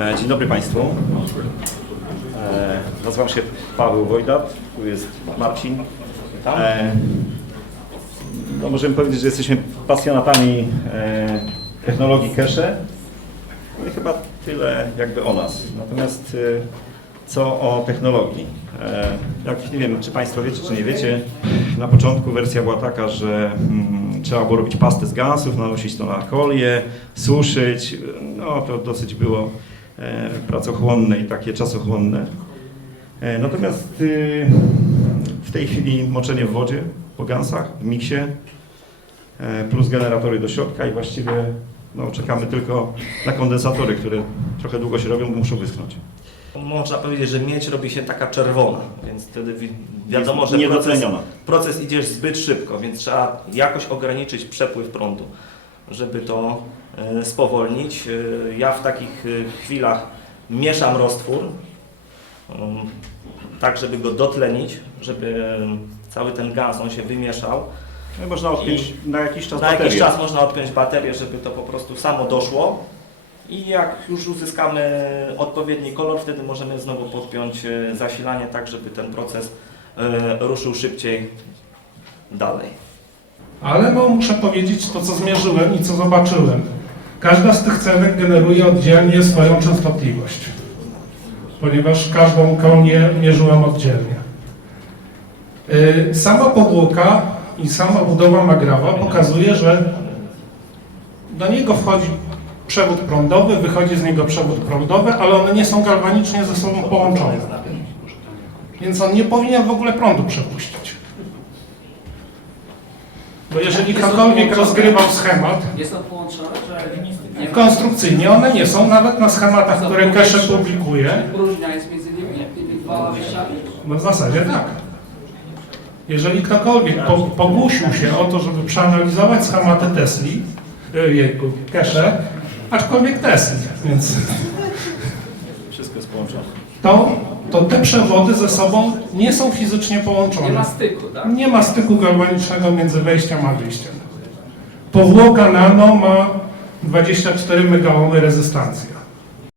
E, Dzień dobry Państwu. E, Nazywam się Paweł Wojdat, tu jest Marcin. E, No możemy powiedzieć, że jesteśmy pasjonatami technologii cache. No i chyba tyle jakby o nas. Natomiast co o technologii? Jak nie wiem, czy Państwo wiecie, czy nie wiecie, na początku wersja była taka, że mm, trzeba było robić pastę z gansów, nanosić to na kolię, suszyć. No to dosyć było pracochłonne i takie czasochłonne. E, Natomiast y, w tej chwili moczenie w wodzie po gansach, w miksie, e, plus generatory do środka i właściwie no, czekamy tylko na kondensatory, które trochę długo się robią, bo muszą wyschnąć. Można powiedzieć, że miedź robi się taka czerwona, więc wtedy wi- wiadomo, że proces, proces idzie zbyt szybko, więc trzeba jakoś ograniczyć przepływ prądu, żeby to e, spowolnić. E, Ja w takich e, chwilach mieszam roztwór, um, tak żeby go dotlenić, żeby cały ten gaz on się wymieszał. No, i Można odpiąć na jakiś czas Na jakiś baterię. czas można odpiąć baterię, żeby to po prostu samo doszło. I jak już uzyskamy odpowiedni kolor, wtedy możemy znowu podpiąć zasilanie tak, żeby ten proces ruszył szybciej dalej. Ale no, muszę powiedzieć to, co zmierzyłem i co zobaczyłem. Każda z tych cenek generuje oddzielnie swoją częstotliwość, ponieważ każdą konię mierzyłem oddzielnie. Yy, Sama powłoka i sama budowa magrawa pokazuje, że do niego wchodzi przewód prądowy, wychodzi z niego przewód prądowy, ale one nie są galwanicznie ze sobą połączone. Więc on nie powinien w ogóle prądu przepuścić. Bo jeżeli ktokolwiek rozgrywał schemat, konstrukcyjnie one nie są, nawet na schematach, które Cache publikuje, no w zasadzie tak. Jeżeli ktokolwiek po, się o to, żeby przeanalizować schematy Tesli, e, jejku, Cache, aczkolwiek Tesli, więc Wszystko jest połączone. to, to te przewody ze sobą nie są fizycznie Nie połączone. ma styku, tak? Nie ma styku galwanicznego między wejściem a wyjściem. Powłoka nano ma 24 megaohmy rezystancja.